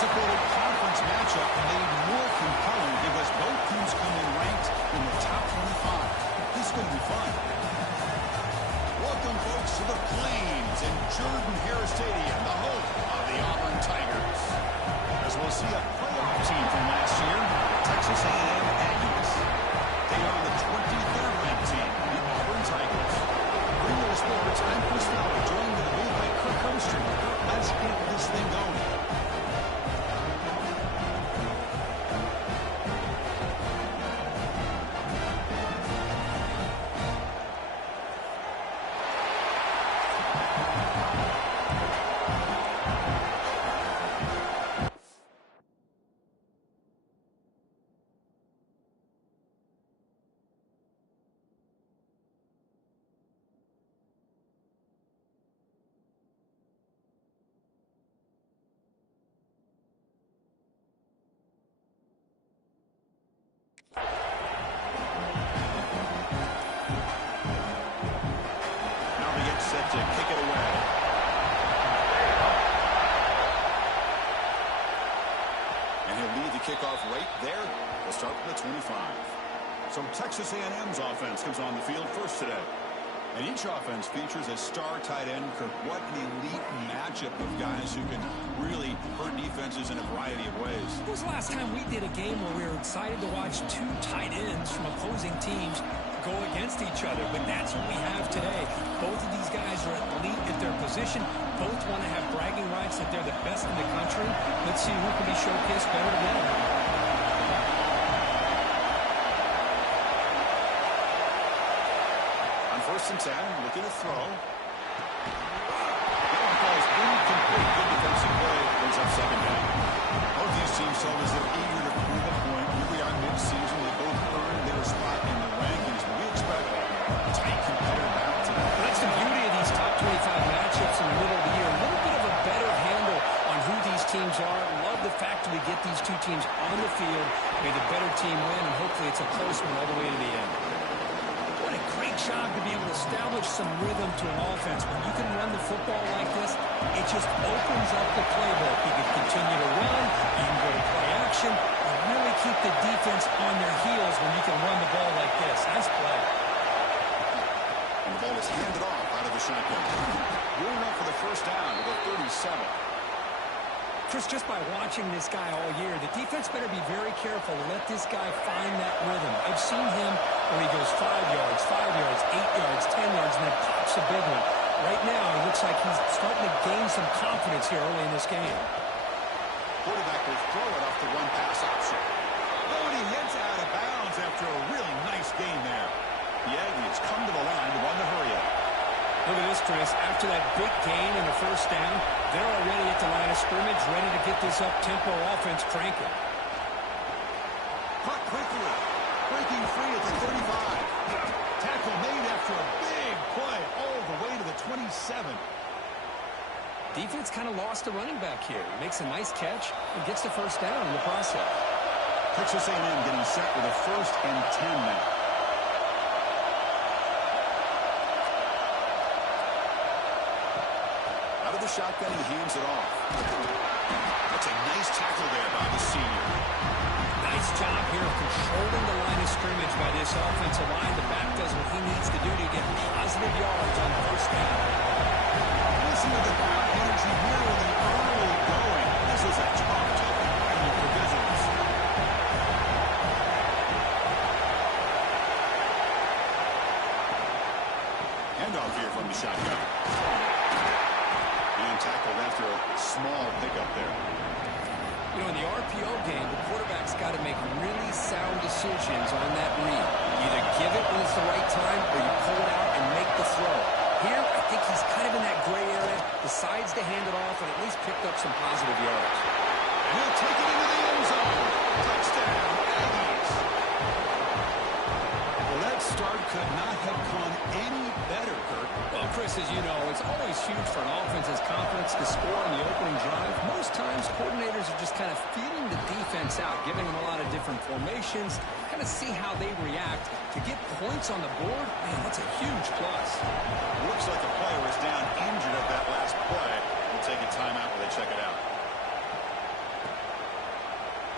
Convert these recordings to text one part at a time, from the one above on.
anticipated conference matchup made more compelling because both teams come in ranked in the top 25. This is going to be fun. Welcome, folks, to the Plains in Jordan-Hare Stadium, the home of the Auburn Tigers. As we'll see a playoff team from last year, Texas A&M Aggies. They are the 23rd ranked team, the Auburn Tigers. Bring you to sports, I'm Chris Fowler, joined in the booth by Kirk Herbstreit. Let's get this thing going. Set to kick it away. And he'll lead the kickoff right there. We'll start from the 25. So Texas A&M's offense comes on the field first today. And each offense features a star tight end. Kirk, what an elite matchup of guys who can really hurt defenses in a variety of ways. When was the last time we did a game where we were excited to watch two tight ends from opposing teams go against each other? But that's what we have today. Both of these guys are elite at their position. Both want to have bragging rights that they're the best in the country. Let's see who can be showcased better together. First and 10, looking to throw. That one falls incomplete. Good defensive play. Brings up second down. Both these teams tell us they're eager to prove a point. Here we are mid-season. They both earned their spot in the rankings. But we expect a tight competitive battle today. Well, that's the beauty of these top 25 matchups in the middle of the year. A little bit of a better handle on who these teams are. Love the fact that we get these two teams on the field. May the better team win, and hopefully it's a close one all the way to the end. What a great job to be able to establish some rhythm to an offense. When you can run the football like this, it just opens up the playbook. You can continue to run, you can go to play action, and really keep the defense on their heels when you can run the ball like this. Nice play. And the ball is handed off out of the shotgun. Going up for the first down with a 37. Chris, just by watching this guy all year, the defense better be very careful to let this guy find that rhythm. I've seen him where he goes 5 yards, 8 yards, 10 yards, and then pops a big one. Right now, it looks like he's starting to gain some confidence here early in this game. Quarterback will throw it off the one-pass option. Oh, and he heads out of bounds after a really nice game there. The Aggies come to the line to run the hurry up. Look at this, Chris. After that big gain in the first down, they're already at the line of scrimmage, ready to get this up-tempo offense cranking. Caught quickly. Breaking free at the 35. Tackle made after a big play all the way to the 27. Defense kind of lost the running back here. He makes a nice catch and gets the first down in the process. Texas A&M getting set with a 1st and 10 now. The shotgun, he hands it off. That's a nice tackle there by the senior. Nice job here of controlling the line of scrimmage by this offensive line. The back does what he needs to do to get positive yards on first down. Listen to the crowd energy here in the early going. This is a tough environment for visitors. Handoff here from the shotgun. Tackled after a small pickup there. You know, in the RPO game, the quarterback's got to make really sound decisions on that read. You either give it when it's the right time, or you pull it out and make the throw. Here, I think he's kind of in that gray area, decides to hand it off, and at least picked up some positive yards. And he'll take it into the end zone. Touchdown, Aggies. Well, that start could not have gone any better, Kirk. Well, Chris, as you know, it's always huge for an offense's confidence to score on the opening drive. Most times, coordinators are just kind of feeling the defense out, giving them a lot of different formations, kind of see how they react. To get points on the board, man, that's a huge plus. Looks like the player is down injured at that last play. We'll take a timeout while they check it out.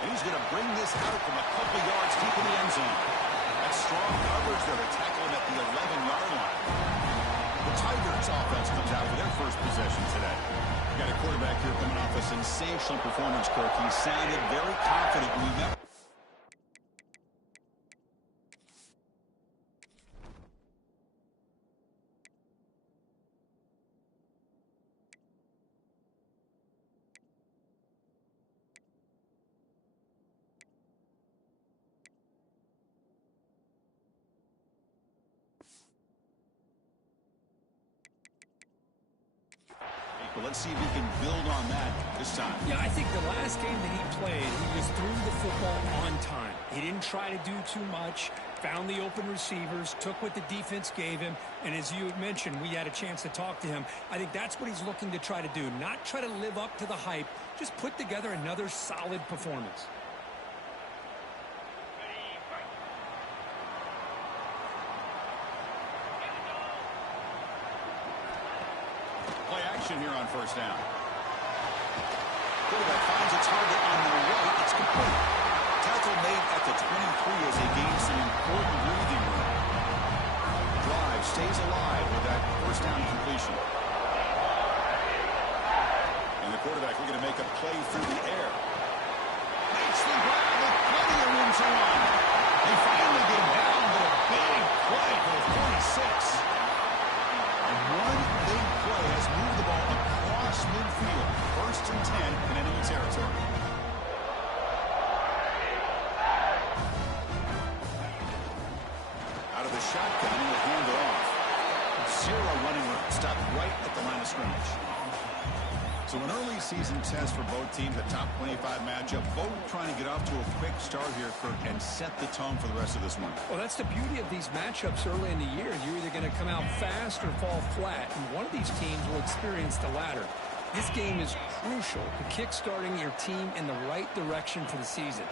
And he's going to bring this out from a couple yards deep in the end zone. That's strong coverage there to tackle him at the 11-yard line. The Tigers offense comes out for their first possession today. Got a quarterback here coming off a sensational performance, Kirk. He sounded very confident when we met. But let's see if he can build on that this time. Yeah, I think the last game that he played, he just threw the football on time. He didn't try to do too much, found the open receivers, took what the defense gave him, and as you mentioned, we had a chance to talk to him. I think that's what he's looking to try to do, not try to live up to the hype, just put together another solid performance. Play action here on first down. Quarterback finds a target on the right. It's complete. Tackle made at the 23 as they gain some important breathing room. Drive stays alive with that first down completion. And the quarterback looking to make a play through the air. Makes the grab with plenty of room to run. They finally get him down, but a big play for the 46. One big play has moved the ball across midfield. First and 10 in enemy territory. Out of the shotgun, and he'll hand it off. Zero running room. Stopped right at the line of scrimmage. So an early season test for both teams, a top 25 matchup. Both trying to get off to a quick start here, Kirk, and set the tone for the rest of this one. Well, that's the beauty of these matchups early in the year. You're either going to come out fast or fall flat, and one of these teams will experience the latter. This game is crucial to kick-starting your team in the right direction for the season.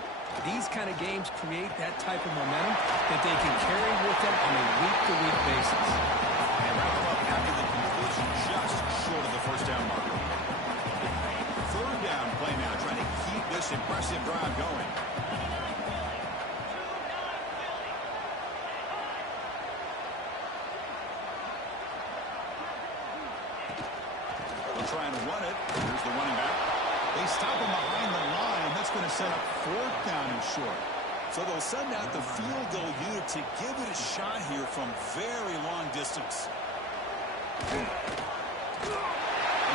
These kind of games create that type of momentum that they can carry with them on a week-to-week basis. And wrap them up after the conclusion, just short of the first down marker. Third down play now, trying to keep this impressive drive going. They'll try and run it. Here's the running back. They stop him behind the line. That's going to set up fourth down and short. So they'll send out the field goal unit to give it a shot here from very long distance. And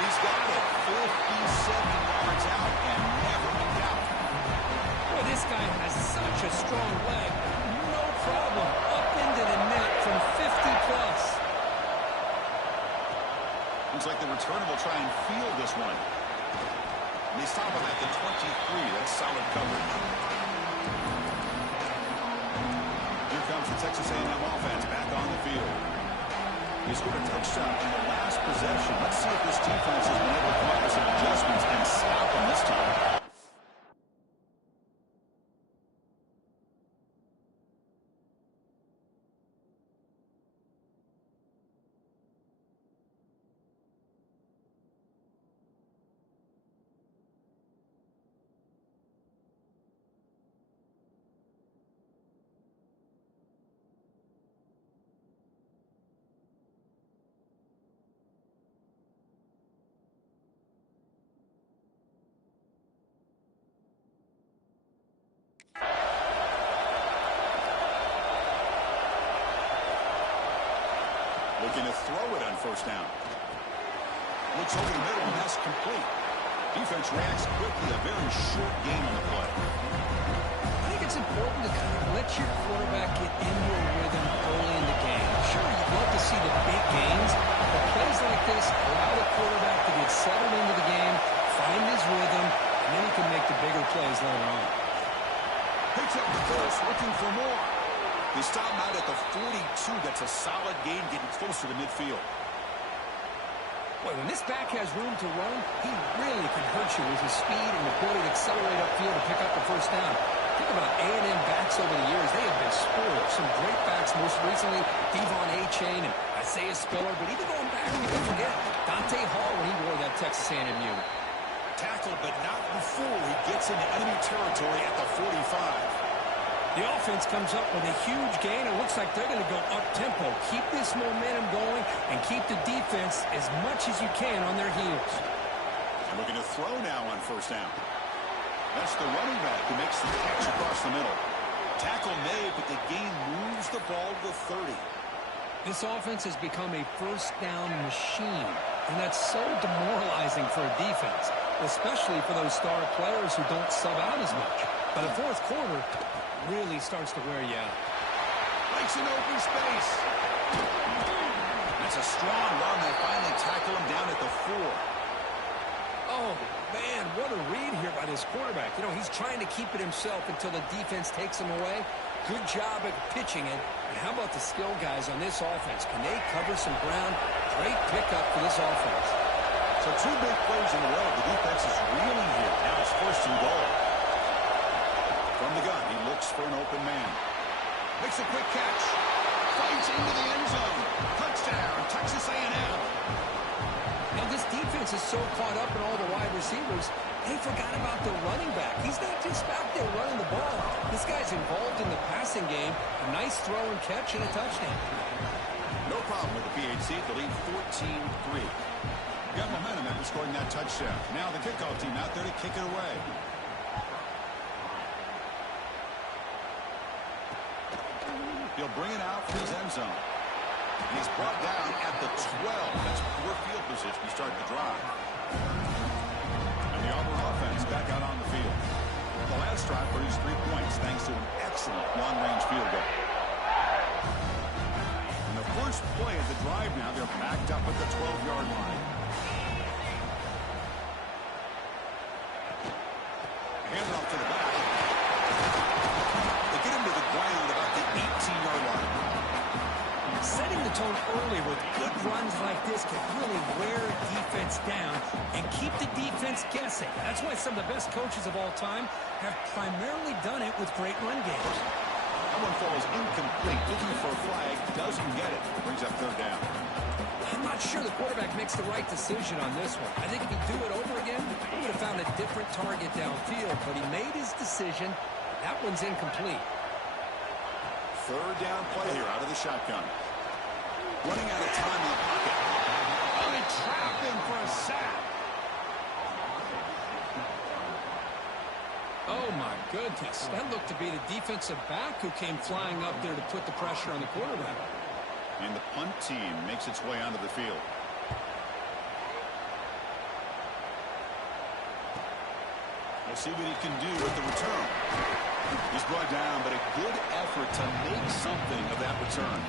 he's got it 57 yards out and never in doubt. Boy, this guy has such a strong leg. No problem. Up into the net from 50-plus. Looks like the returner will try and field this one. And they stop him at the 23. That's solid coverage. Here comes the Texas A&M offense back on the field. He scored a touchdown in the last possession. Let's see if this defense has been able to come up with some adjustments and stop him this time. Looking to throw it on first down. Looks over the middle, and that's complete. Defense reacts quickly. A very short gain on the play. I think it's important to kind of let your quarterback get into a rhythm early in the game. Sure, you'd love to see the big gains, but plays like this allow the quarterback to get settled into the game, find his rhythm, and then he can make the bigger plays later on. Picks up the first, looking for more. They stop him out at the 42. That's a solid gain, getting closer to midfield. Boy, when this back has room to run, he really can hurt you with his speed and ability to accelerate upfield to pick up the first down. Think about A&M backs over the years. They have been spoiled. Some great backs, most recently Devon Achane and Isaiah Spiller. But even going back, you can forget Dante Hall when he wore that Texas A&M unit. Tackled, but not before he gets into enemy territory at the 45. The offense comes up with a huge gain. It looks like they're going to go up-tempo. Keep this momentum going and keep the defense as much as you can on their heels. They're looking to throw now on first down. That's the running back who makes the catch across the middle. Tackle made, but the gain moves the ball to the 30. This offense has become a first-down machine, and that's so demoralizing for a defense, especially for those star players who don't sub out as much. By the fourth quarter, really starts to wear you out. Breaks an open space. That's a strong run. They finally tackle him down at the 4. Oh, man, what a read here by this quarterback. You know, he's trying to keep it himself until the defense takes him away. Good job at pitching it. And how about the skill guys on this offense? Can they cover some ground? Great pickup for this offense. So 2 big plays in a row. The defense is reeling here. Now it's first and goal. From the gun, he looks for an open man. Makes a quick catch. Fights into the end zone. Touchdown, Texas A&M. Now, this defense is so caught up in all the wide receivers, they forgot about the running back. He's not just back there running the ball. This guy's involved in the passing game. A nice throw and catch and a touchdown. No problem with the PHC. The lead 14-3. Got momentum after scoring that touchdown. Now the kickoff team out there to kick it away. He'll bring it out from his end zone. He's brought down at the 12. That's poor field position to start the drive. And the Auburn offense back out on the field. The last drive produced 3 points thanks to an excellent long-range field goal. And the first play of the drive now, they're backed up at the 12-yard line. Hand off to the back. They get him to the ground about the 18-yard line. Setting the tone early with good runs like this can really wear a defense down and keep the defense guessing. That's why some of the best coaches of all time have primarily done it with great run games. That one falls incomplete. Looking for a flag. Doesn't get it. Brings up third down. I'm not sure the quarterback makes the right decision on this one. I think if he'd do it over again, he would have found a different target downfield. But he made his decision. That one's incomplete. Third down play here out of the shotgun. Running out of time in the pocket. Oh, they trap him for a sack. Oh, my goodness. That looked to be the defensive back who came flying up there to put the pressure on the quarterback. And the punt team makes its way onto the field. We'll see what he can do with the return. He's brought down, but a good effort to make something of that return.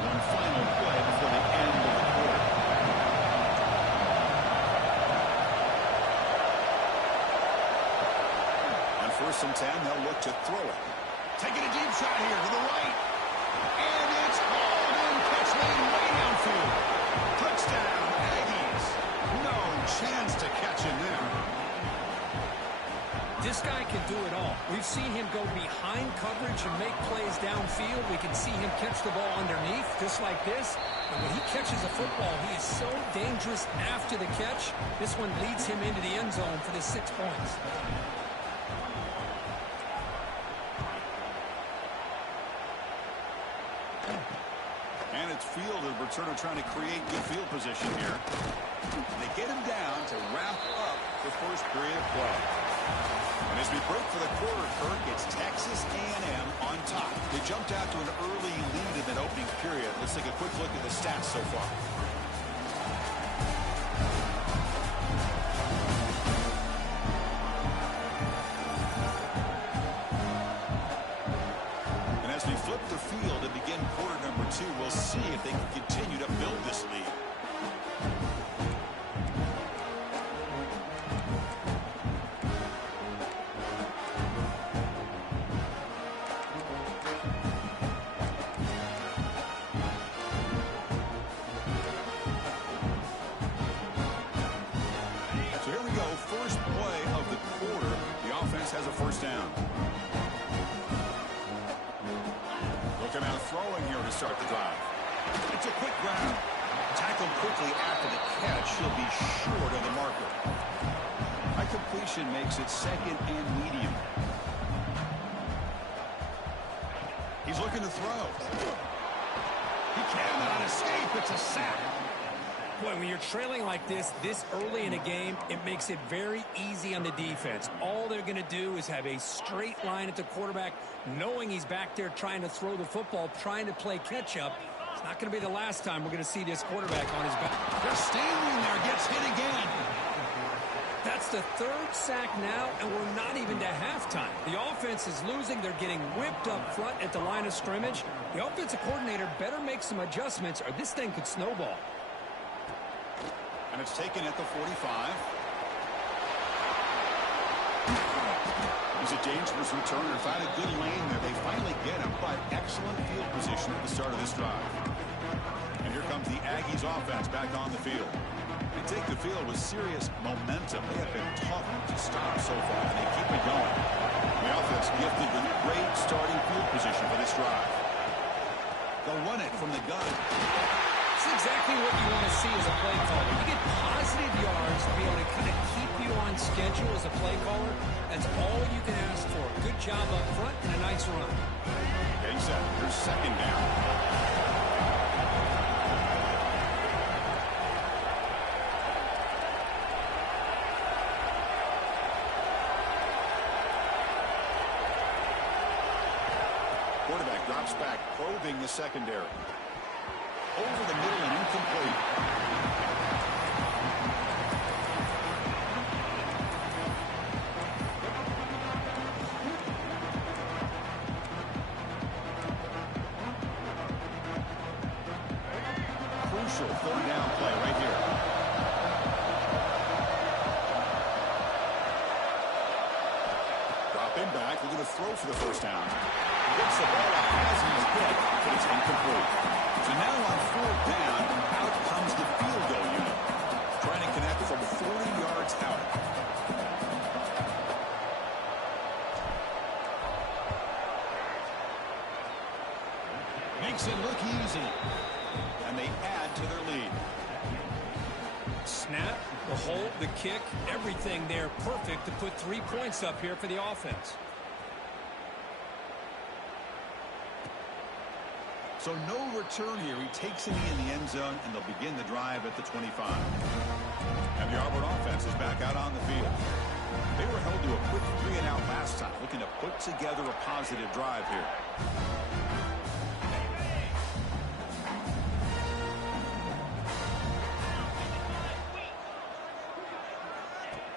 One final play before the end of the quarter. On 1st and 10, they'll look to throw it. Taking a deep shot here to the right. And it's hauled in. Catch lane way downfield. Touchdown, Aggies. No chance to catch him there. This guy can do it all. We've seen him go behind coverage and make plays downfield. We can see him catch the ball underneath, just like this. And when he catches a football, he is so dangerous after the catch. This one leads him into the end zone for the 6 points. And it's field and returner trying to create good field position here. They get him down to wrap up the first period of play. And as we break for the quarter, Kirk, it's Texas A&M on top. They jumped out to an early lead in that opening period. Let's take a quick look at the stats so far. And as we flip the field and begin quarter number 2, we'll see if they can continue to build this lead. Has a first down. Looking out throwing here to start the drive. It's a quick grab. Tackle tackled quickly after the catch. He'll be short of the marker. A completion makes it second and medium. He's looking to throw. He cannot escape. It's a sack. Boy, when you're trailing like this early in a game, it makes it very easy on the defense. All they're going to do is have a straight line at the quarterback, knowing he's back there trying to throw the football, trying to play catch-up. It's not going to be the last time we're going to see this quarterback on his back. They're standing there, gets hit again. That's the third sack now, and we're not even to halftime. The offense is losing. They're getting whipped up front at the line of scrimmage. The offensive coordinator better make some adjustments, or this thing could snowball. And it's taken at the 45. He's a dangerous returner. Found a good lane there. They finally get him, but excellent field position at the start of this drive. And here comes the Aggies offense back on the field. They take the field with serious momentum. They have been tough to stop so far, and they keep it going. The offense gifted with great starting field position for this drive. They'll run it from the gun. That's exactly what you want to see as a play caller. You get positive yards to be able to kind of keep you on schedule as a play caller. That's all you can ask for. Good job up front and a nice run. Getting set. Here's second down. Quarterback drops back, probing the secondary. Over the middle and incomplete. Crucial third down play right here. Dropping back, looking to throw for the first down. Gets the ball up as he's hit, but it's incomplete. So now on fourth down, out comes the field goal unit. Trying to connect from 40 yards out. Makes it look easy. And they add to their lead. Snap, the hold, the kick, everything there perfect to put 3 points up here for the offense. So no return here. He takes it in the end zone, and they'll begin the drive at the 25. And the Auburn offense is back out on the field. They were held to a quick 3-and-out last time, looking to put together a positive drive here.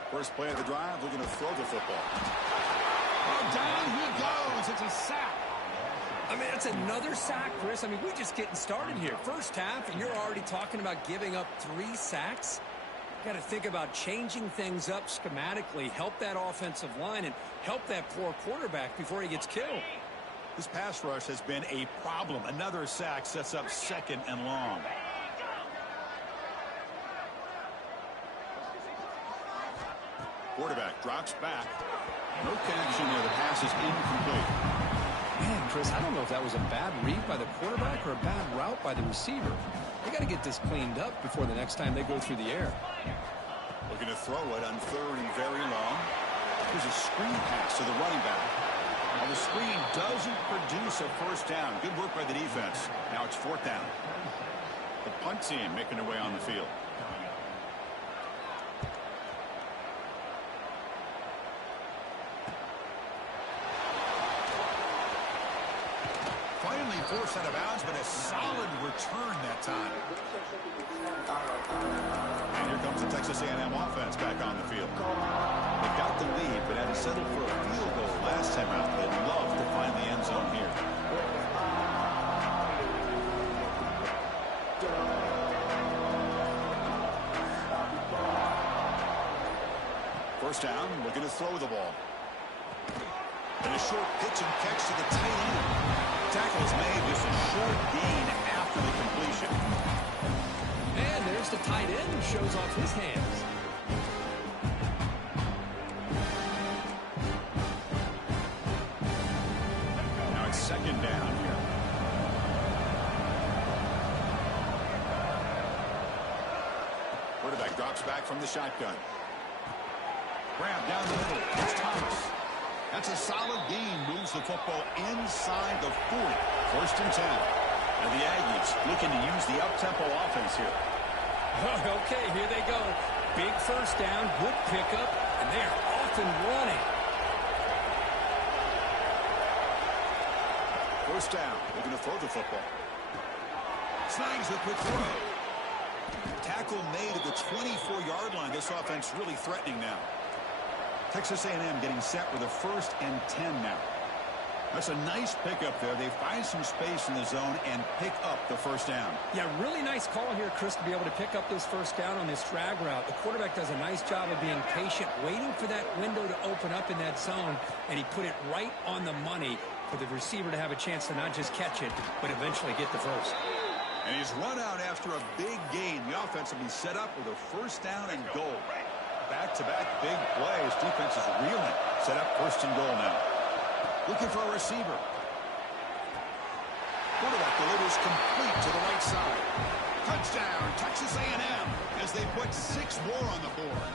First play of the drive, looking to throw the football. Oh, down he goes. It's a sack. I mean, that's another sack, Chris. I mean, we're just getting started here. First half, and you're already talking about giving up 3 sacks. Got to think about changing things up schematically, help that offensive line, and help that poor quarterback before he gets killed. This pass rush has been a problem. Another sack sets up second and long. Quarterback drops back. No connection there. The pass is incomplete. Man, Chris, I don't know if that was a bad read by the quarterback or a bad route by the receiver. They got to get this cleaned up before the next time they go through the air. Looking to throw it on third and very long. Here's a screen pass to the running back. Now the screen doesn't produce a first down. Good work by the defense. Now it's fourth down. The punt team making their way on the field. Finally forced out of bounds, but a solid return that time. And here comes the Texas A&M offense back on the field. They got the lead, but had to settle for a field goal last time out. They'd love to find the end zone here. First down, looking to throw the ball. And a short pitch and catch to the tight end. Tackle is made, just a short gain after the completion. And there's the tight end who shows off his hands. Now it's second down here. Quarterback drops back from the shotgun. Grab down the middle. It's Thomas. That's a solid gain. Moves the football inside the 40. 1st and 10. And the Aggies looking to use the up-tempo offense here. Okay, here they go. Big 1st down, good pickup, and they're off and running. 1st down. Looking to throw the football. Snags the quick throw. Tackle made at the 24-yard line. This offense really threatening now. Texas A&M getting set with a 1st and 10 now. That's a nice pickup there. They find some space in the zone and pick up the 1st down. Yeah, really nice call here, Chris, to be able to pick up this 1st down on this drag route. The quarterback does a nice job of being patient, waiting for that window to open up in that zone, and he put it right on the money for the receiver to have a chance to not just catch it, but eventually get the 1st. And he's run out after a big gain. The offense will be set up with a 1st down and goal. Back-to-back big plays. Defense is reeling. Set up 1st and goal now. Looking for a receiver. Quarterback delivers complete to the right side. Touchdown, Texas A&M, as they put 6 more on the board.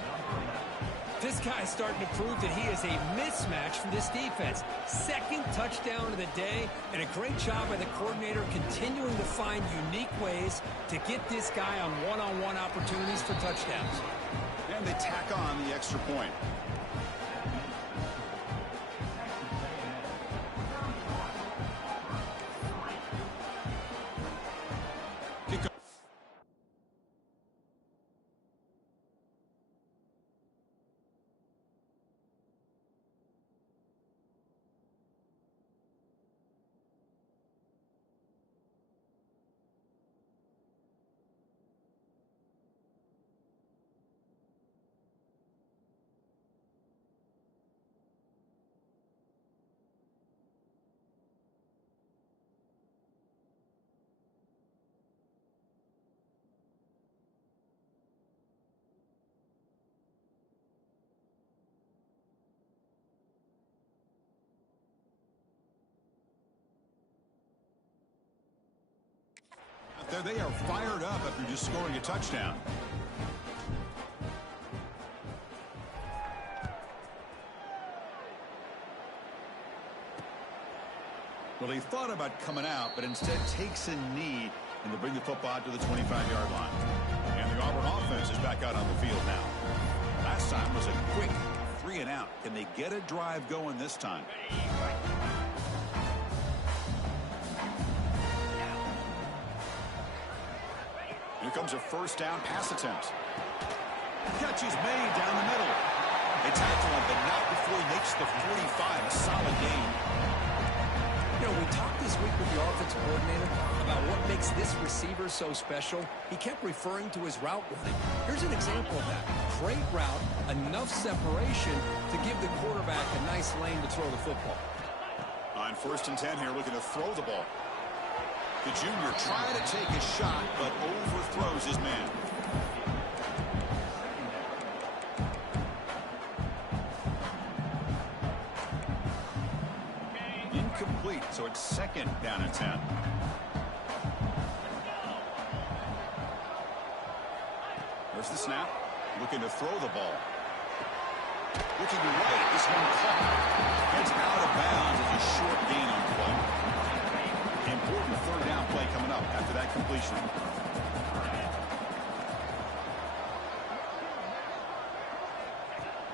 This guy's starting to prove that he is a mismatch for this defense. 2nd touchdown of the day, and a great job by the coordinator continuing to find unique ways to get this guy on one-on-one opportunities for touchdowns. And they tack on the extra point. There they are fired up after just scoring a touchdown. Well, he thought about coming out, but instead takes a knee, and they bring the football out to the 25-yard line. And the Auburn offense is back out on the field now. Last time was a quick 3 and out. Can they get a drive going this time? Here comes a 1st down pass attempt. Catch is made down the middle. They tackle him, but not before he makes the 45. A solid gain. You know, we talked this week with the offensive coordinator about what makes this receiver so special. He kept referring to his route running. Here's an example of that. Great route, enough separation to give the quarterback a nice lane to throw the football. On 1st and 10 here, looking to throw the ball. The junior trying to take a shot, but overthrows his man. Incomplete, so it's 2nd down and 10. There's the snap. Looking to throw the ball. Looking to right. This one caught. Gets out of bounds as a short gain on play. Important 3rd down play coming up after that completion.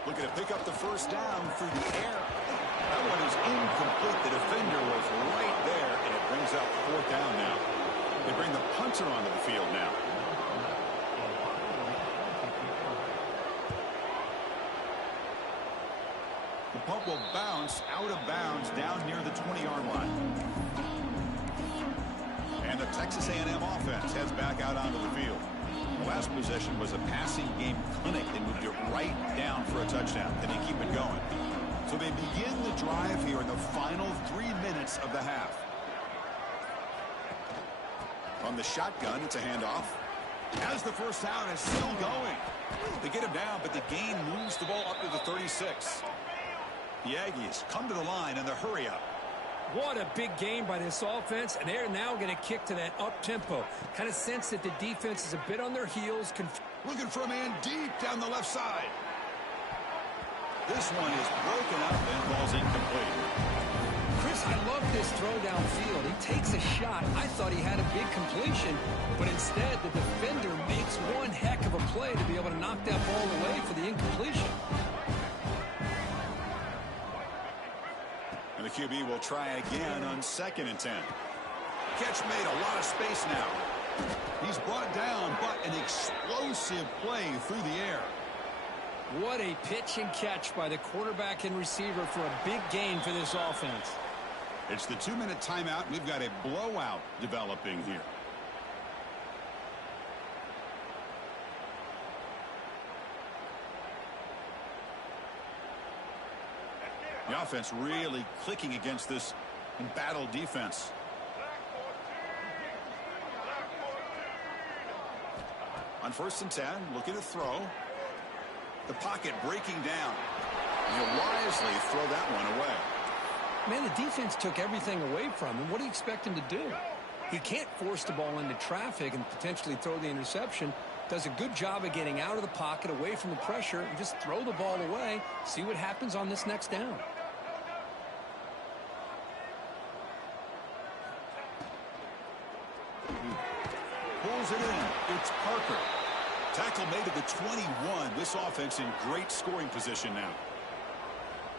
Looking to pick up the 1st down through the air. That one is incomplete. The defender was right there, and it brings up 4th down now. They bring the punter onto the field now. The punt will bounce out of bounds down near the 20-yard line. And the Texas A&M offense heads back out onto the field. The last possession was a passing game clinic. They moved it right down for a touchdown. Then they keep it going. So they begin the drive here in the final 3 minutes of the half. On the shotgun, it's a handoff. As the 1st down is still going. They get him down, but the gain moves the ball up to the 36. The Aggies come to the line in the hurry up. What a big game by this offense, and they're now going to kick to that up-tempo. Kind of sense that the defense is a bit on their heels. Looking for a man deep down the left side. This one is broken up and ball's incomplete. Chris, I love this throw downfield. He takes a shot. I thought he had a big completion, but instead the defender makes one heck of a play to be able to knock that ball away for the incompletion. And the QB will try again on 2nd and 10. Catch made, a lot of space now. He's brought down, but an explosive play through the air. What a pitch and catch by the quarterback and receiver for a big gain for this offense. It's the 2-minute timeout. We've got a blowout developing here. The offense really clicking against this embattled defense. On 1st and 10, looking to throw. The pocket breaking down. He'll wisely throw that one away. Man, the defense took everything away from him. What do you expect him to do? He can't force the ball into traffic and potentially throw the interception. Does a good job of getting out of the pocket, away from the pressure, and just throw the ball away. See what happens on this next down. Pulls it in. It's Parker. Tackle made at the 21. This offense in great scoring position now.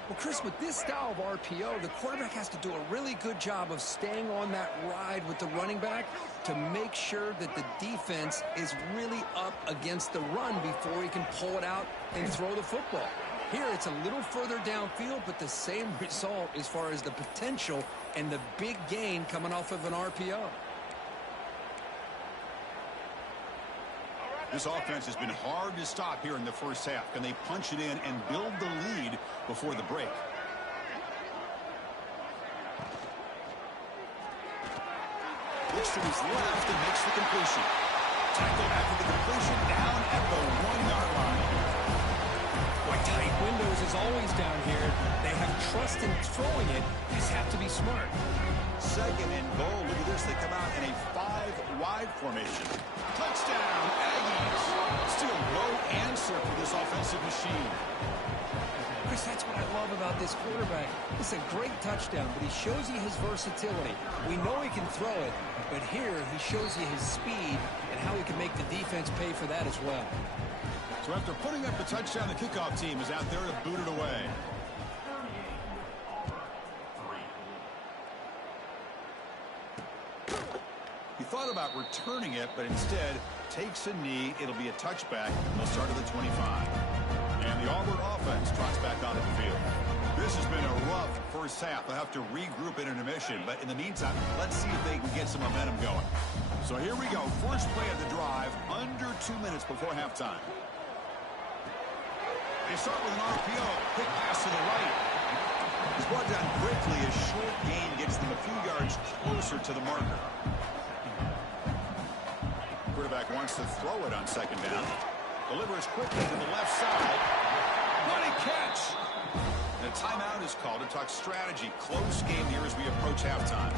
Well, Chris, with this style of RPO, the quarterback has to do a really good job of staying on that ride with the running back to make sure that the defense is really up against the run before he can pull it out and throw the football. Here, it's a little further downfield, but the same result as far as the potential and the big gain coming off of an RPO. This offense has been hard to stop here in the first half. Can they punch it in and build the lead before the break? Looks to his left and makes the completion. Tackled after the completion, down at the 1-yard line. Boy, tight windows is always down here. They have trust in throwing it. They just have to be smart. 2nd and goal. Look at this. They come out in a 5-wide formation. Touchdown, Aggies. Still no answer for this offensive machine. Chris, that's what I love about this quarterback. It's a great touchdown, but he shows you his versatility. We know he can throw it, but here he shows you his speed and how he can make the defense pay for that as well. So after putting up the touchdown, the kickoff team is out there to boot it away. He thought about returning it, but instead takes a knee. It'll be a touchback. They'll start at the 25. And the Auburn offense trots back onto the field. This has been a rough first half. They'll have to regroup in intermission. But in the meantime, let's see if they can get some momentum going. So here we go. First play of the drive, under 2 minutes before halftime. They start with an RPO. Quick pass to the right. It's brought down quickly. A short gain gets them a few yards closer to the marker. Quarterback wants to throw it on 2nd down. Delivers quickly to the left side. What a catch! And a timeout is called to talk strategy. Close game here as we approach halftime.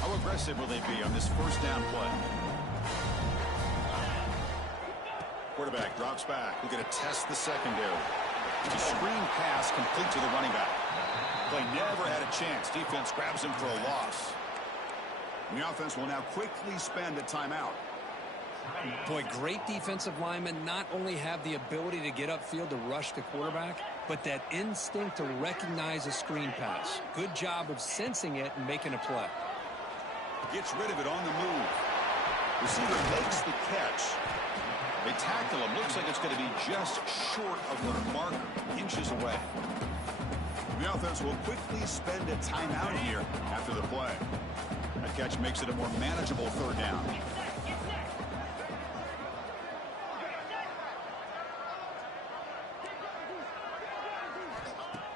How aggressive will they be on this first down play? Quarterback drops back. We're going to test the secondary. The screen pass complete to the running back. Play never had a chance. Defense grabs him for a loss. The offense will now quickly spend a timeout. Boy, great defensive linemen not only have the ability to get upfield to rush the quarterback, but that instinct to recognize a screen pass. Good job of sensing it and making a play. Gets rid of it on the move. Receiver makes the catch. They tackle him. Looks like it's going to be just short of the marker, inches away. The offense will quickly spend a timeout here after the play. That catch makes it a more manageable 3rd down.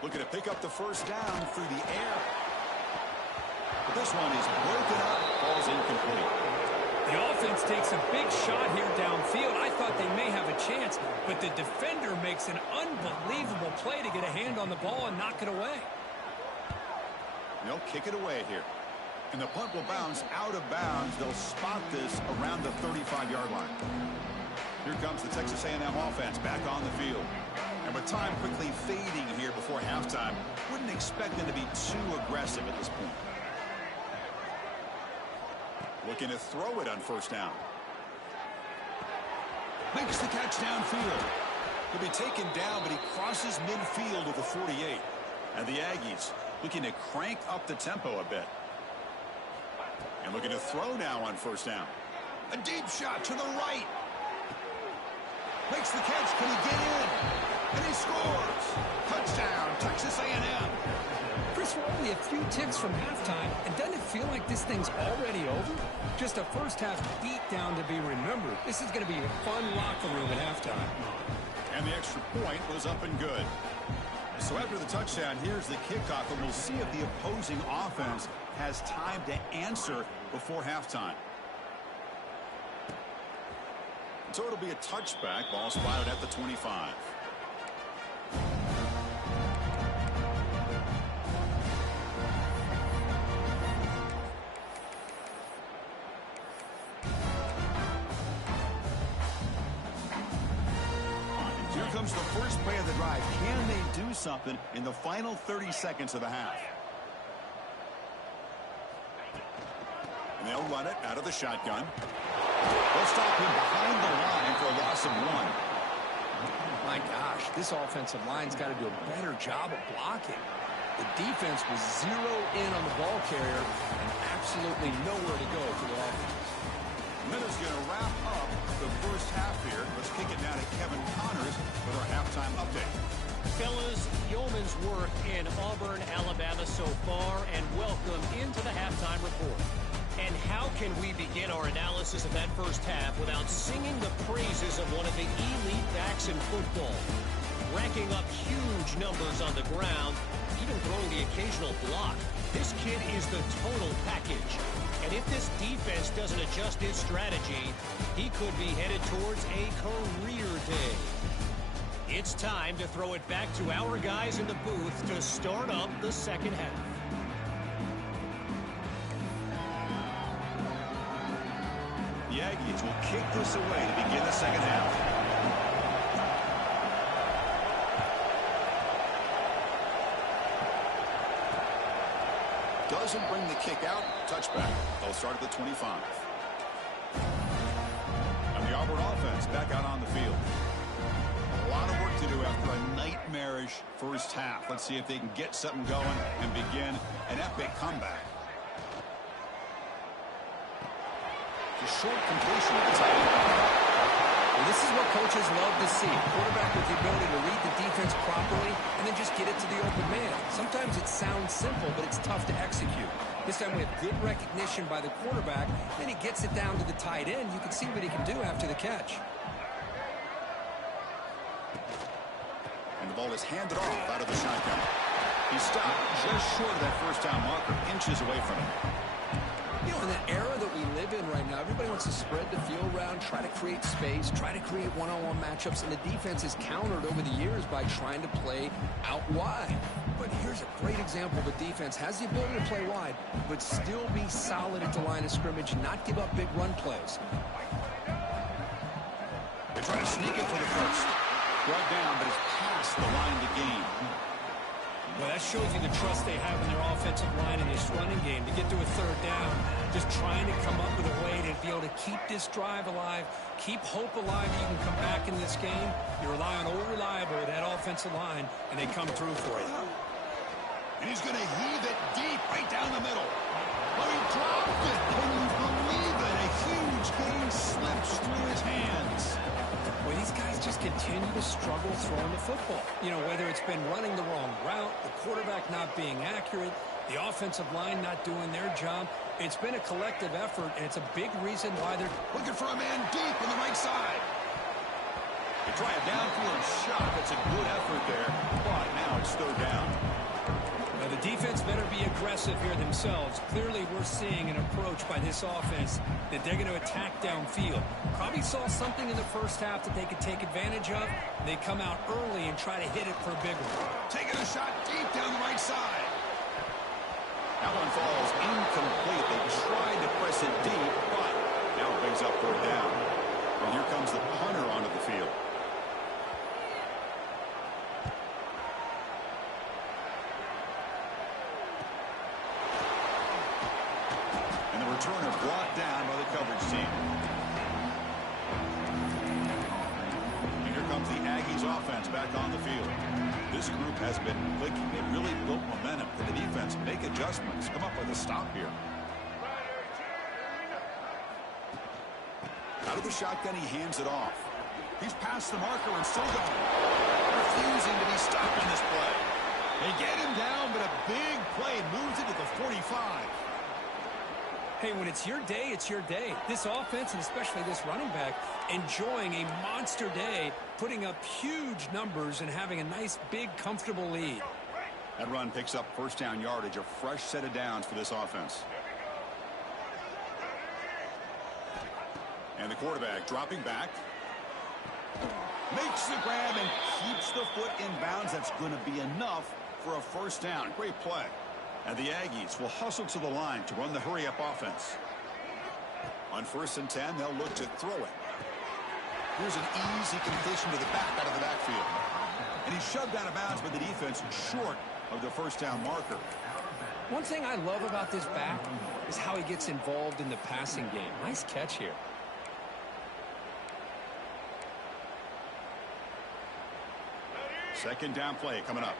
Looking to pick up the first down through the air. But this one is broken up. Ball's incomplete. The offense takes a big shot here downfield. I thought they may have a chance, but the defender makes an unbelievable play to get a hand on the ball and knock it away. They'll kick it away here. And the punt will bounce out of bounds. They'll spot this around the 35-yard line. Here comes the Texas A&M offense back on the field. And with time quickly fading here before halftime, wouldn't expect them to be too aggressive at this point. Looking to throw it on first down. Makes the catch downfield. He'll be taken down, but he crosses midfield of the 48. And the Aggies looking to crank up the tempo a bit. And looking to throw now on first down. A deep shot to the right. Makes the catch. Can he get in? And he scores. Touchdown, Texas A&M. Chris, we're only a few ticks from halftime, and doesn't it feel like this thing's already over? Just a first-half beatdown to be remembered. This is going to be a fun locker room at halftime. And the extra point was up and good. So after the touchdown, here's the kickoff, and we'll see if the opposing offense has time to answer before halftime. So it'll be a touchback. Ball spotted at the 25. Here comes the first play of the drive. Can they do something in the final 30 seconds of the half? And they'll run it out of the shotgun. They'll stop him behind the line for a loss of 1. My gosh, this offensive line's got to do a better job of blocking. The defense was zeroed in on the ball carrier and absolutely nowhere to go for the offense. Miller's going to wrap up the first half here. Let's kick it down to Kevin Connors with our halftime update. Fellas, yeoman's work in Auburn, Alabama so far, and welcome into the halftime report. And how can we begin our analysis of that first half without singing the praises of one of the elite backs in football? Racking up huge numbers on the ground, even throwing the occasional block. This kid is the total package. And if this defense doesn't adjust its strategy, he could be headed towards a career day. It's time to throw it back to our guys in the booth to start up the second half. The Aggies will kick this away to begin the second half. Doesn't bring the kick out. Touchback. They'll start at the 25. And the Auburn offense back out on the field. A lot of work to do after a nightmarish first half. Let's see if they can get something going and begin an epic comeback. A short completion at the tight end. Well, this is what coaches love to see. Quarterback with the ability to read the defense properly and then just get it to the open man. Sometimes it sounds simple, but it's tough to execute. This time we have good recognition by the quarterback. Then he gets it down to the tight end. You can see what he can do after the catch. And the ball is handed off out of the shotgun. He stopped just short of that first down marker, inches away from it. You know, in the era that we live in right now, everybody wants to spread the field around, try to create space, try to create one-on-one matchups, and the defense is countered over the years by trying to play out wide. But here's a great example of a defense has the ability to play wide, but still be solid at the line of scrimmage and not give up big run plays. They try to sneak it for the first. Brought down, but it's past the line to gain. Well, that shows you the trust they have in their offensive line in this running game. To get to a third down, just trying to come up with a way to be able to keep this drive alive, keep hope alive that you can come back in this game. You rely on old reliable, that offensive line, and they come through for you. And he's going to heave it deep right down the middle. Oh, he dropped it. Can you believe it? A huge gain slips through his hands. Well, these guys just continue to struggle throwing the football. You know, whether it's been running the wrong route, the quarterback not being accurate, the offensive line not doing their job. It's been a collective effort, and it's a big reason why they're looking for a man deep on the right side. They try a downfield shot. That's a good effort there, but now it's third down. Well, The defense better be aggressive here themselves. Clearly, we're seeing an approach by this offense that they're going to attack downfield. Probably saw something in the first half that they could take advantage of. They come out early and try to hit it for a big one. Taking a shot deep down the right side. That one falls incomplete. They tried to press it deep, but now it brings up 4th down. And here comes the punter onto the field. Returner brought down by the coverage team. And here comes the Aggies offense back on the field. This group has been clicking. They really built momentum. Can the defense make adjustments? Come up with a stop here. Out of the shotgun, he hands it off. He's past the marker and still going. Refusing to be stopped in this play. They get him down, but a big play moves it to the 45. Hey, when it's your day, it's your day. This offense, and especially this running back, enjoying a monster day, putting up huge numbers and having a nice, big, comfortable lead. That run picks up 1st down yardage, a fresh set of downs for this offense. And the quarterback dropping back. Makes the grab and keeps the foot in bounds. That's going to be enough for a 1st down. Great play. And the Aggies will hustle to the line to run the hurry-up offense. On 1st and 10, they'll look to throw it. Here's an easy completion to the back out of the backfield. And he's shoved out of bounds by the defense short of the 1st down marker. One thing I love about this back is how he gets involved in the passing game. Nice catch here. Second down play coming up.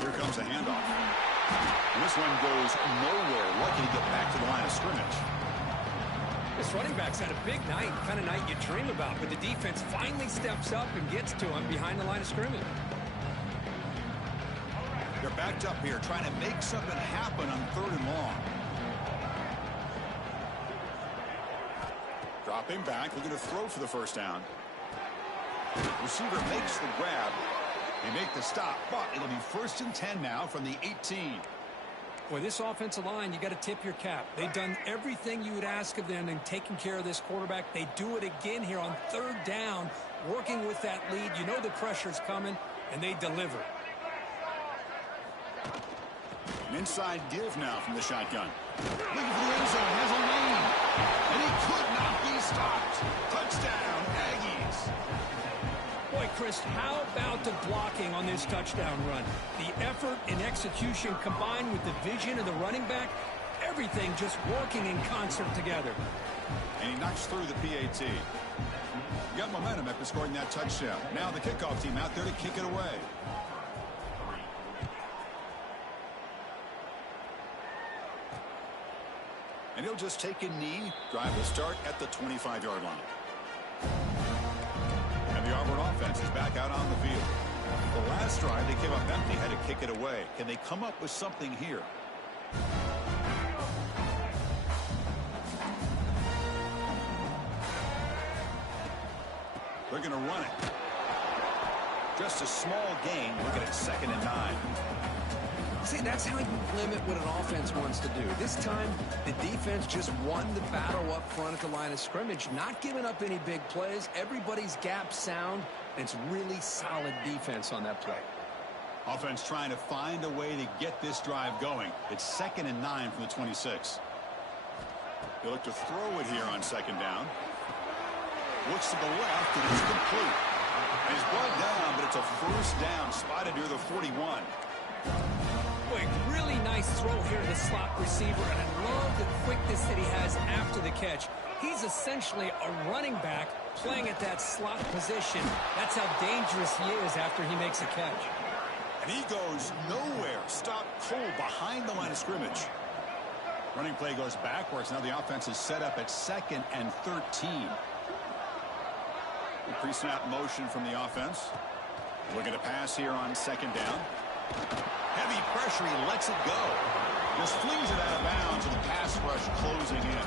Here comes the handoff. And this one goes nowhere. Lucky to get back to the line of scrimmage. This running back's had a big night, kind of night you dream about, but the defense finally steps up and gets to him behind the line of scrimmage. They're backed up here, trying to make something happen on 3rd and long. Dropping back, looking to throw for the 1st down. Receiver makes the grab. They make the stop, but it'll be 1st and 10 now from the 18. Boy, this offensive line, you got to tip your cap. They've done everything you would ask of them in taking care of this quarterback. They do it again here on 3rd down, working with that lead. You know the pressure's coming, and they deliver. An inside give now from the shotgun. Looking for the end zone, has a lane, and he could not be stopped. Touchdown, Aggies. Boy, Chris, how about the blocking on this touchdown run? The effort and execution combined with the vision of the running back, everything just working in concert together. And he knocks through the PAT. He got momentum after scoring that touchdown. Now the kickoff team out there to kick it away. And he'll just take a knee. Drive will start at the 25-yard line. And the Auburn offense is back out on the field. The last drive, they came up empty, had to kick it away. Can they come up with something here? They're going to run it. Just a small gain, looking at 2nd and 9. See, that's how you limit what an offense wants to do. This time, the defense just won the battle up front at the line of scrimmage, not giving up any big plays. Everybody's gap sound, and it's really solid defense on that play. Offense trying to find a way to get this drive going. It's 2nd and 9 from the 26. They look to throw it here on 2nd down. Looks to the left, and it's complete. And he's brought down, but it's a 1st down, spotted near the 41. Boy, really nice throw here to the slot receiver, and I love the quickness that he has after the catch. He's essentially a running back playing at that slot position. That's how dangerous he is after he makes a catch. And he goes nowhere. Stopped cold behind the line of scrimmage. Running play goes backwards. Now the offense is set up at 2nd and 13. Pre-snap motion from the offense. Looking to pass here on 2nd down. Heavy pressure, he lets it go. Just flings it out of bounds with the pass rush closing in.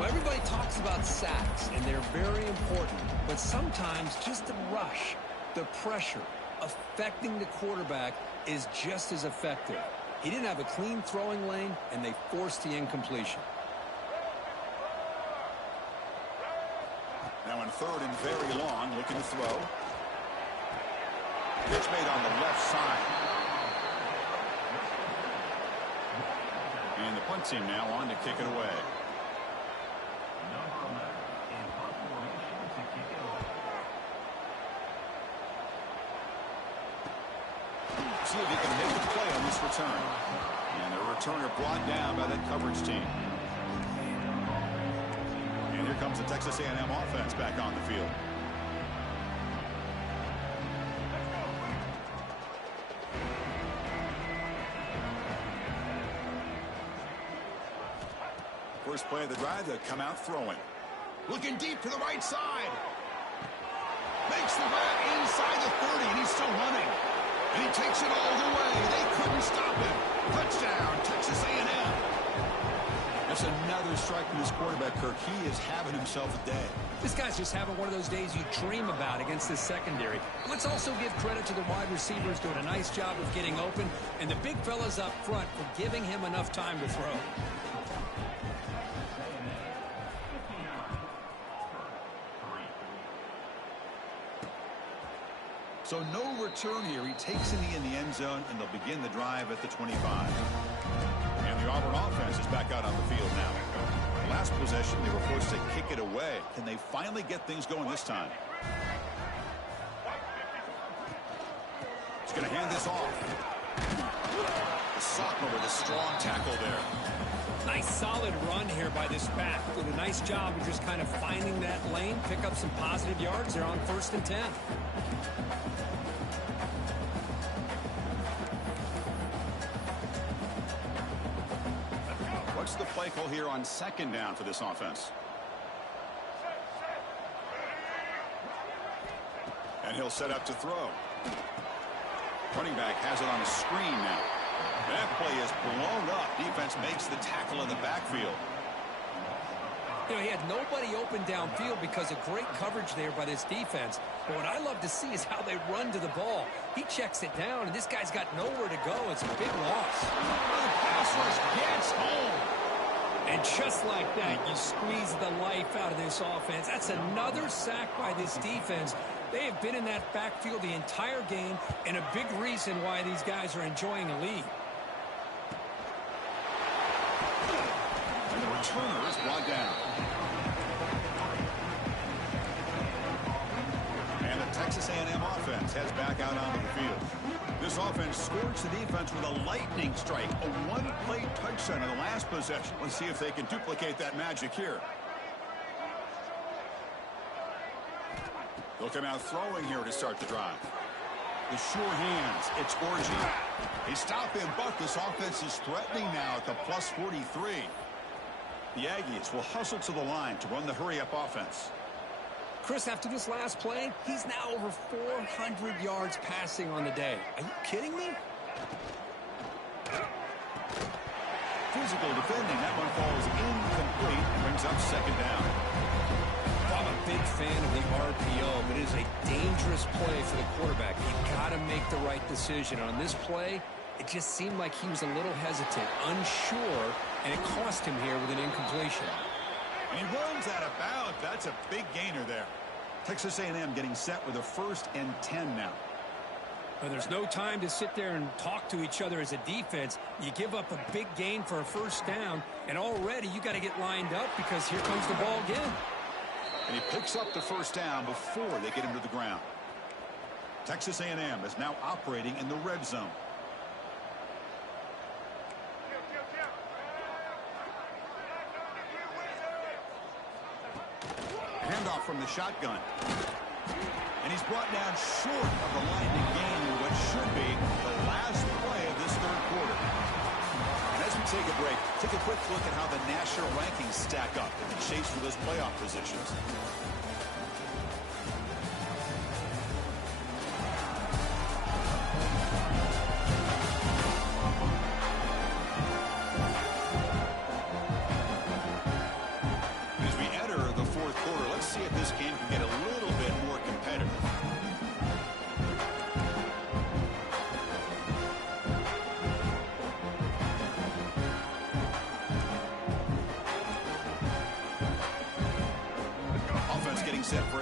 Well, everybody talks about sacks, and they're very important. But sometimes just the rush, the pressure, affecting the quarterback is just as effective. He didn't have a clean throwing lane, and they forced the incompletion. Now in third and very long, looking to throw. Pitch made on the left side. And the punt team now on to kick it away. See if he can make the play on this return. And the returner brought down by that coverage team. And here comes the Texas A&M offense back on the field. First play of the drive, they come out throwing. Looking deep to the right side. Makes the grab inside the 30, and he's still running. And he takes it all the way. They couldn't stop him. Touchdown, Texas A&M. That's another strike from his quarterback, Kirk. He is having himself a day. This guy's just having one of those days you dream about against this secondary. Let's also give credit to the wide receivers doing a nice job of getting open, and the big fellas up front for giving him enough time to throw. So no return here. He takes it in the end zone, and they'll begin the drive at the 25. And the Auburn offense is back out on the field now. Last possession, they were forced to kick it away. Can they finally get things going this time? He's going to hand this off. The sophomore with a strong tackle there. Nice solid run here by this back. Did a nice job of just kind of finding that lane, pick up some positive yards. They're on 1st and 10. What's the play call here on 2nd down for this offense? And he'll set up to throw. Running back has it on a screen now. That play is blown up. Defense makes the tackle in the backfield. You know, he had nobody open downfield because of great coverage there by this defense. But what I love to see is how they run to the ball. He checks it down, and this guy's got nowhere to go. It's a big loss. The pass rush gets home. And just like that, you squeeze the life out of this offense. That's another sack by this defense. They have been in that backfield the entire game, and a big reason why these guys are enjoying a lead. And the returner is brought down. And the Texas A&M offense heads back out onto the field. This offense scorched the defense with a lightning strike, a one-play touchdown in the last possession. Let's see if they can duplicate that magic here. They'll come out throwing here to start the drive. The sure hands, it's Orji. They stop him, but this offense is threatening now at the plus 43. The Aggies will hustle to the line to run the hurry-up offense. Chris, after this last play, he's now over 400 yards passing on the day. Are you kidding me? Physical defending. That one falls incomplete and brings up 2nd down. I'm a big fan of the RPO, but it is a dangerous play for the quarterback. You've got to make the right decision. On this play, it just seemed like he was a little hesitant, unsure, and it cost him here with an incompletion. And he runs out of bounds. That's a big gainer there. Texas A&M getting set with a 1st and 10 now. Well, there's no time to sit there and talk to each other as a defense. You give up a big gain for a 1st down, and already you got to get lined up because here comes the ball again. And he picks up the 1st down before they get him to the ground. Texas A&M is now operating in the red zone. Handoff from the shotgun. And he's brought down short of the line to gain in what should be the last play of this 3rd quarter. And as we take a break, take a quick look at how the national rankings stack up in the chase for those playoff positions.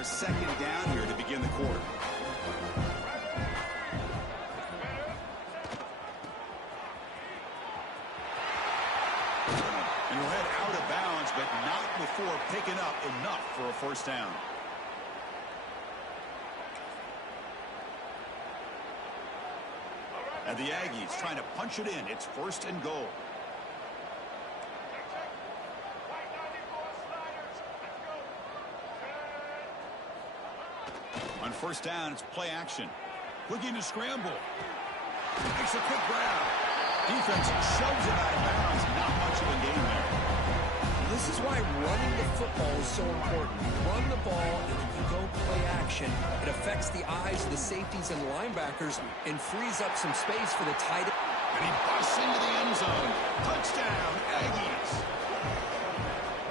second down here to begin the quarter. And he'll head out of bounds, but not before picking up enough for a first down. And the Aggies trying to punch it in. It's 1st and goal. On first down, it's play action. Looking to scramble. Makes a quick grab. Defense shoves it out of bounds. Not much of a gain there. This is why running the football is so important. You run the ball, and if you go play action, it affects the eyes of the safeties and linebackers and frees up some space for the tight end. And he busts into the end zone. Touchdown, Aggies.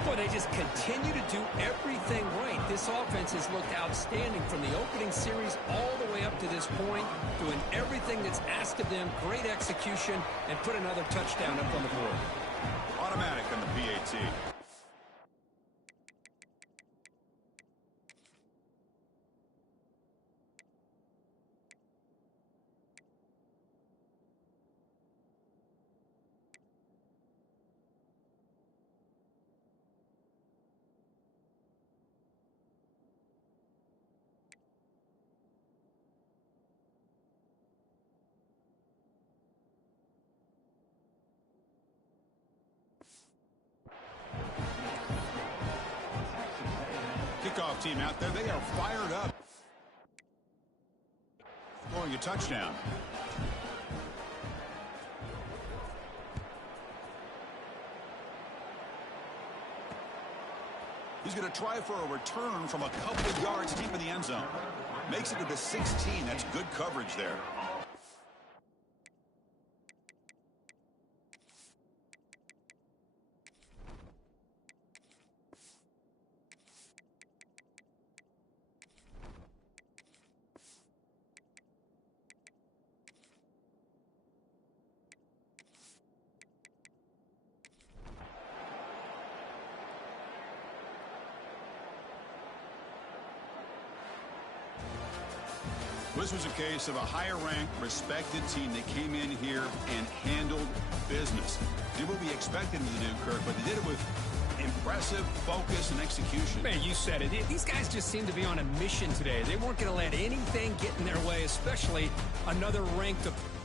Boy, they just continue to do everything right. This offense has looked outstanding from the opening series all the way up to this point, doing everything that's asked of them, great execution, and put another touchdown up on the board. Automatic on the PAT. Kickoff team out there, they are fired up. Scoring a touchdown. He's going to try for a return from a couple of yards deep in the end zone. Makes it to the 16. That's good coverage there. This was a case of a higher-ranked, respected team that came in here and handled business. Did what we expected them to do, Kirk, but they did it with impressive focus and execution. Man, you said it. These guys just seem to be on a mission today. They weren't going to let anything get in their way, especially another ranked opponent.